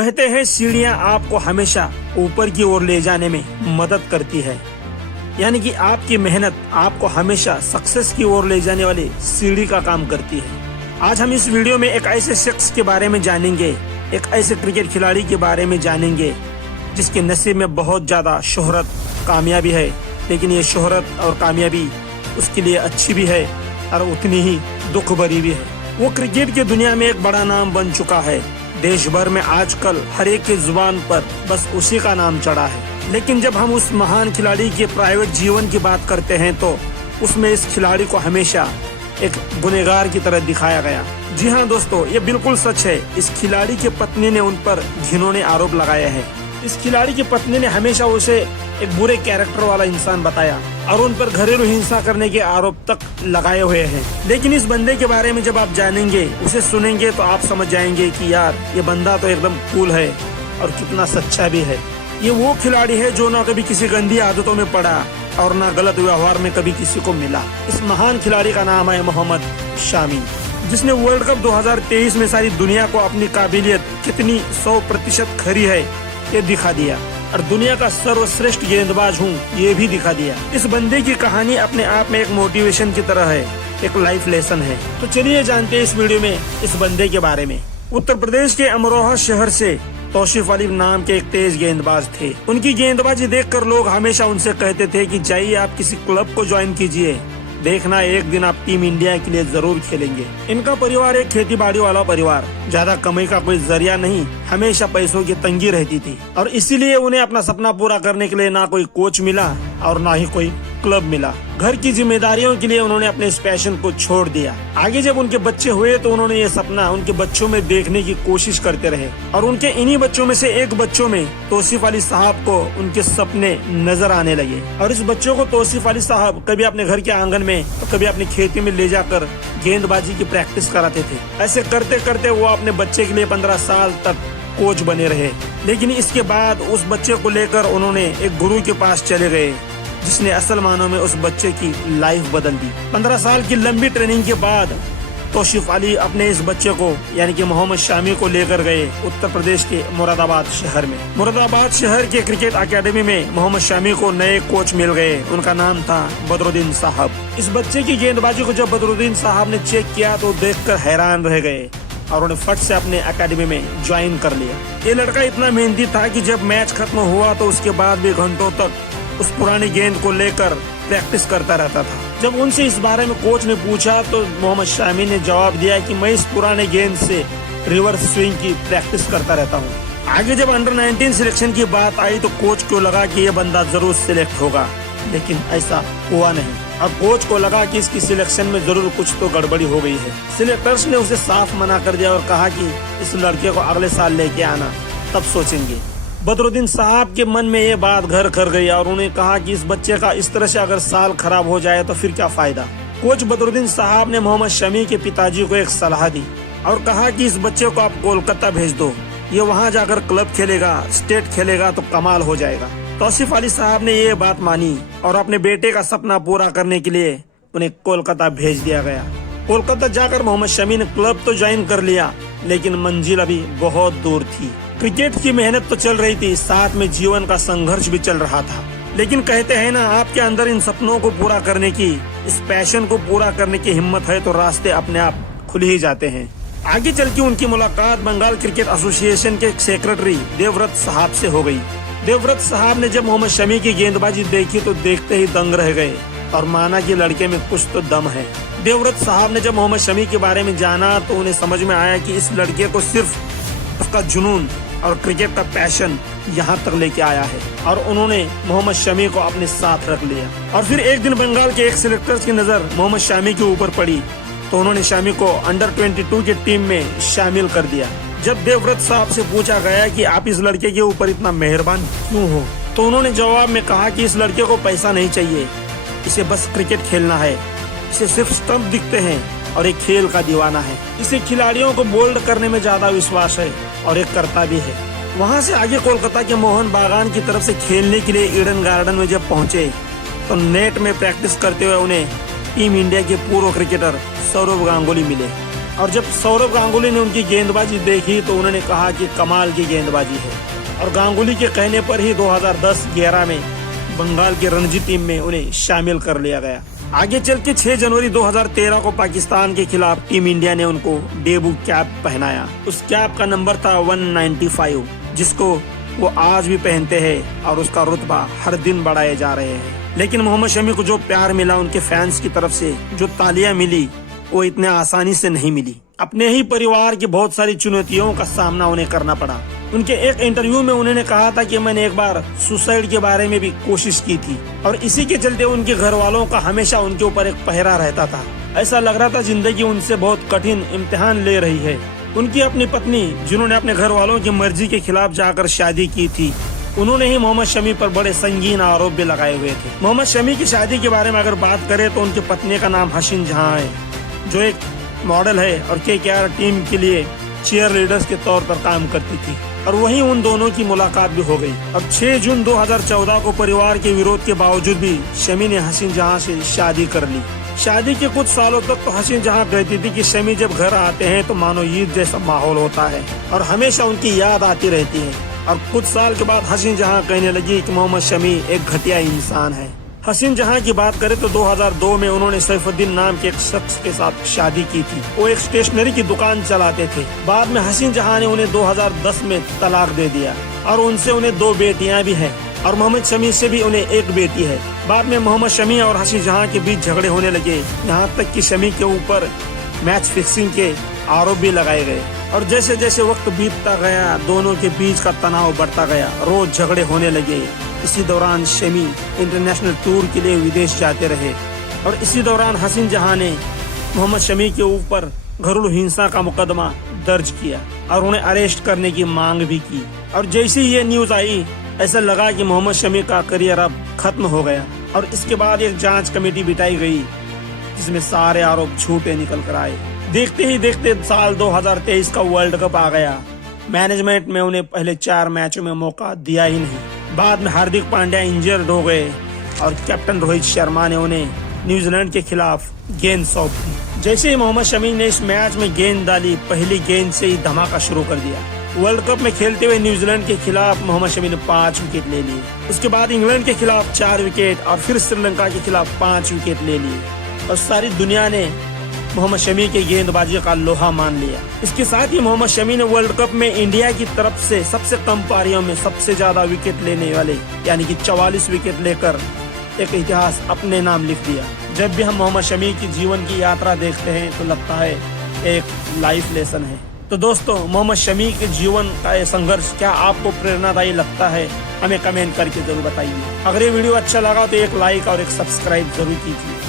कहते हैं सीढ़ियां आपको हमेशा ऊपर की ओर ले जाने में मदद करती है, यानी कि आपकी मेहनत आपको हमेशा सक्सेस की ओर ले जाने वाली सीढ़ी का काम करती है। आज हम इस वीडियो में एक ऐसे शख्स के बारे में जानेंगे, एक ऐसे क्रिकेट खिलाड़ी के बारे में जानेंगे जिसके नसीब में बहुत ज्यादा शोहरत कामयाबी है, लेकिन ये शोहरत और कामयाबी उसके लिए अच्छी भी है और उतनी ही दुख भरी भी है। वो क्रिकेट की दुनिया में एक बड़ा नाम बन चुका है। देश भर में आजकल हर एक की जुबान पर बस उसी का नाम चढ़ा है। लेकिन जब हम उस महान खिलाड़ी के प्राइवेट जीवन की बात करते हैं तो उसमें इस खिलाड़ी को हमेशा एक गुनहगार की तरह दिखाया गया। जी हाँ दोस्तों, ये बिल्कुल सच है। इस खिलाड़ी की पत्नी ने उन पर घिनौने आरोप लगाए हैं। इस खिलाड़ी की पत्नी ने हमेशा उसे एक बुरे कैरेक्टर वाला इंसान बताया और उन पर घरेलू हिंसा करने के आरोप तक लगाए हुए हैं। लेकिन इस बंदे के बारे में जब आप जानेंगे, उसे सुनेंगे तो आप समझ जाएंगे कि यार ये बंदा तो एकदम कूल है और कितना सच्चा भी है। ये वो खिलाड़ी है जो न कभी किसी गंदी आदतों में पड़ा और न गलत व्यवहार में कभी किसी को मिला। इस महान खिलाड़ी का नाम है मोहम्मद शामी, जिसने वर्ल्ड कप 2023 में सारी दुनिया को अपनी काबिलियत कितनी 100% खरी है ये दिखा दिया और दुनिया का सर्वश्रेष्ठ गेंदबाज हूँ ये भी दिखा दिया। इस बंदे की कहानी अपने आप में एक मोटिवेशन की तरह है, एक लाइफ लेसन है। तो चलिए जानते हैं इस वीडियो में इस बंदे के बारे में। उत्तर प्रदेश के अमरोहा शहर से तौसीफ अली नाम के एक तेज गेंदबाज थे। उनकी गेंदबाजी देखकर लोग हमेशा उनसे कहते थे कि जाइए आप किसी क्लब को ज्वाइन कीजिए, देखना एक दिन आप टीम इंडिया के लिए जरूर खेलेंगे। इनका परिवार एक खेती बाड़ी वाला परिवार, ज्यादा कमाई का कोई जरिया नहीं, हमेशा पैसों की तंगी रहती थी और इसीलिए उन्हें अपना सपना पूरा करने के लिए ना कोई कोच मिला और ना ही कोई क्लब मिला। घर की जिम्मेदारियों के लिए उन्होंने अपने इस पैशन को छोड़ दिया। आगे जब उनके बच्चे हुए तो उन्होंने ये सपना उनके बच्चों में देखने की कोशिश करते रहे और उनके इन्हीं बच्चों में से एक बच्चों में तौसीफ अली साहब को उनके सपने नजर आने लगे और इस बच्चों को तौसीफ अली साहब कभी अपने घर के आंगन में तो कभी अपनी खेती में ले जाकर गेंदबाजी की प्रैक्टिस कराते थे। ऐसे करते करते वो अपने बच्चे के लिए 15 साल तक कोच बने रहे। लेकिन इसके बाद उस बच्चे को लेकर उन्होंने एक गुरु के पास चले गए जिसने असल मानों में उस बच्चे की लाइफ बदल दी। 15 साल की लंबी ट्रेनिंग के बाद तौसीफ अली अपने इस बच्चे को यानी कि मोहम्मद शामी को लेकर गए उत्तर प्रदेश के मुरादाबाद शहर में। मुरादाबाद शहर के क्रिकेट अकेडमी में मोहम्मद शामी को नए कोच मिल गए। उनका नाम था बदरुद्दीन साहब। इस बच्चे की गेंदबाजी को जब बदरुद्दीन साहब ने चेक किया तो देखकर हैरान रह गए और उन्हें फट से अपने अकेडमी में ज्वाइन कर लिया। ये लड़का इतना मेहनती था कि जब मैच खत्म हुआ तो उसके बाद भी घंटों तक उस पुरानी गेंद को लेकर प्रैक्टिस करता रहता था। जब उनसे इस बारे में कोच ने पूछा तो मोहम्मद शामी ने जवाब दिया कि मैं इस पुराने गेंद से रिवर्स स्विंग की प्रैक्टिस करता रहता हूँ। आगे जब अंडर 19 सिलेक्शन की बात आई तो कोच को लगा कि ये बंदा जरूर सिलेक्ट होगा, लेकिन ऐसा हुआ नहीं। अब कोच को लगा कि इसकी सिलेक्शन में जरूर कुछ तो गड़बड़ी हो गई है। सिलेक्टर्स ने उसे साफ मना कर दिया और कहा कि इस लड़के को अगले साल लेके आना, तब सोचेंगे। बदरुद्दीन साहब के मन में ये बात घर कर गई और उन्हें कहा कि इस बच्चे का इस तरह से अगर साल खराब हो जाए तो फिर क्या फायदा। कोच बदरुद्दीन साहब ने मोहम्मद शमी के पिताजी को एक सलाह दी और कहा कि इस बच्चे को आप कोलकाता भेज दो, ये वहाँ जाकर क्लब खेलेगा, स्टेट खेलेगा तो कमाल हो जाएगा। तौसीफ अली साहब ने ये बात मानी और अपने बेटे का सपना पूरा करने के लिए उन्हें कोलकाता भेज दिया गया। कोलकाता जाकर मोहम्मद शमी ने क्लब तो ज्वाइन कर लिया, लेकिन मंजिल अभी बहुत दूर थी। क्रिकेट की मेहनत तो चल रही थी, साथ में जीवन का संघर्ष भी चल रहा था। लेकिन कहते हैं ना, आपके अंदर इन सपनों को पूरा करने की, इस पैशन को पूरा करने की हिम्मत है तो रास्ते अपने आप खुल ही जाते हैं। आगे चल के उनकी मुलाकात बंगाल क्रिकेट एसोसिएशन के सेक्रेटरी देवव्रत साहब से हो गई। देवव्रत साहब ने जब मोहम्मद शमी की गेंदबाजी देखी तो देखते ही दंग रह गए और माना कि लड़के में कुछ तो दम है। देवव्रत साहब ने जब मोहम्मद शमी के बारे में जाना तो उन्हें समझ में आया कि इस लड़के को सिर्फ उसका जुनून और क्रिकेट का पैशन यहाँ तक लेके आया है और उन्होंने मोहम्मद शमी को अपने साथ रख लिया। और फिर एक दिन बंगाल के एक सिलेक्टर्स की नजर मोहम्मद शमी के ऊपर पड़ी तो उन्होंने शमी को अंडर 22 की टीम में शामिल कर दिया। जब देवव्रत साहब से पूछा गया कि आप इस लड़के के ऊपर इतना मेहरबान क्यों हो, तो उन्होंने जवाब में कहा कि इस लड़के को पैसा नहीं चाहिए, इसे बस क्रिकेट खेलना है, इसे सिर्फ स्टंप दिखते हैं और एक खेल का दीवाना है। इसे खिलाड़ियों को बोल्ड करने में ज्यादा विश्वास है और एक करता भी है। वहाँ से आगे कोलकाता के मोहन बागान की तरफ से खेलने के लिए ईडन गार्डन में जब पहुँचे तो नेट में प्रैक्टिस करते हुए उन्हें टीम इंडिया के पूर्व क्रिकेटर सौरव गांगुली मिले और जब सौरव गांगुली ने उनकी गेंदबाजी देखी तो उन्होंने कहा कि कमाल की गेंदबाजी है। और गांगुली के कहने पर ही 2010-11 में बंगाल की रणजी टीम में उन्हें शामिल कर लिया गया। आगे चल के 6 जनवरी 2013 को पाकिस्तान के खिलाफ टीम इंडिया ने उनको डेब्यू कैप पहनाया। उस कैप का नंबर था 195, जिसको वो आज भी पहनते हैं और उसका रुतबा हर दिन बढ़ाए जा रहे हैं। लेकिन मोहम्मद शमी को जो प्यार मिला, उनके फैंस की तरफ से जो तालियां मिली, वो इतने आसानी से नहीं मिली। अपने ही परिवार की बहुत सारी चुनौतियों का सामना उन्हें करना पड़ा। उनके एक इंटरव्यू में उन्होंने कहा था कि मैंने एक बार सुसाइड के बारे में भी कोशिश की थी और इसी के चलते उनके घर वालों का हमेशा उनके ऊपर एक पहरा रहता था। ऐसा लग रहा था जिंदगी उनसे बहुत कठिन इम्तिहान ले रही है। उनकी अपनी पत्नी, जिन्होंने अपने घर वालों की मर्जी के खिलाफ जाकर शादी की थी, उन्होंने ही मोहम्मद शमी पर बड़े संगीन आरोप भी लगाए हुए थे। मोहम्मद शमी की शादी के बारे में अगर बात करें तो उनकी पत्नी का नाम हसीन जहां है, जो एक मॉडल है और KKR टीम के लिए चीयर लीडर्स के तौर पर काम करती थी। और वहीं उन दोनों की मुलाकात भी हो गई। अब 6 जून 2014 को परिवार के विरोध के बावजूद भी शमी ने हसीन जहां से शादी कर ली। शादी के कुछ सालों तक तो हसीन जहां कहती थी कि शमी जब घर आते हैं तो मानो ईद जैसा माहौल होता है और हमेशा उनकी याद आती रहती है। और कुछ साल के बाद हसीन जहां कहने लगी कि मोहम्मद शमी एक घटिया इंसान है। हसीन जहां की बात करें तो 2002 में उन्होंने सैफुद्दीन नाम के एक शख्स के साथ शादी की थी। वो एक स्टेशनरी की दुकान चलाते थे। बाद में हसीन जहां ने उन्हें 2010 में तलाक दे दिया और उनसे उन्हें 2 बेटियां भी हैं और मोहम्मद शमी से भी उन्हें एक बेटी है। बाद में मोहम्मद शमी और हसीन जहां के बीच झगड़े होने लगे, यहाँ तक कि शमी के ऊपर मैच फिक्सिंग के आरोप भी लगाए गए। और जैसे जैसे वक्त बीतता गया, दोनों के बीच का तनाव बढ़ता गया, रोज झगड़े होने लगे। इसी दौरान शमी इंटरनेशनल टूर के लिए विदेश जाते रहे और इसी दौरान हसीन जहां ने मोहम्मद शमी के ऊपर घरेलू हिंसा का मुकदमा दर्ज किया और उन्हें अरेस्ट करने की मांग भी की। और जैसे ये न्यूज आई, ऐसा लगा कि मोहम्मद शमी का करियर अब खत्म हो गया। और इसके बाद एक जांच कमेटी बिठाई गई जिसमें सारे आरोप झूठे निकल कर आए। देखते ही देखते साल 2023 का वर्ल्ड कप आ गया। मैनेजमेंट में उन्हें पहले 4 मैचों में मौका दिया ही नहीं। बाद में हार्दिक पांड्या इंजर्ड हो गए और कैप्टन रोहित शर्मा ने उन्हें न्यूजीलैंड के खिलाफ गेंद सौंप दी। जैसे ही मोहम्मद शमी ने इस मैच में गेंद डाली, पहली गेंद से ही धमाका शुरू कर दिया। वर्ल्ड कप में खेलते हुए न्यूजीलैंड के खिलाफ मोहम्मद शमी ने 5 विकेट ले लिए। उसके बाद इंग्लैंड के खिलाफ 4 विकेट और फिर श्रीलंका के खिलाफ 5 विकेट ले लिए और सारी दुनिया ने मोहम्मद शमी के गेंदबाजी का लोहा मान लिया। इसके साथ ही मोहम्मद शमी ने वर्ल्ड कप में इंडिया की तरफ से सबसे कम पारियों में सबसे ज्यादा विकेट लेने वाले यानी कि 44 विकेट लेकर एक इतिहास अपने नाम लिख दिया। जब भी हम मोहम्मद शमी की जीवन की यात्रा देखते हैं तो लगता है एक लाइफ लेसन है। तो दोस्तों, मोहम्मद शमी के जीवन का ये संघर्ष क्या आपको प्रेरणादायी लगता है? हमें कमेंट करके जरूर बताइए। अगर ये वीडियो अच्छा लगा तो एक लाइक और एक सब्सक्राइब जरूर कीजिए।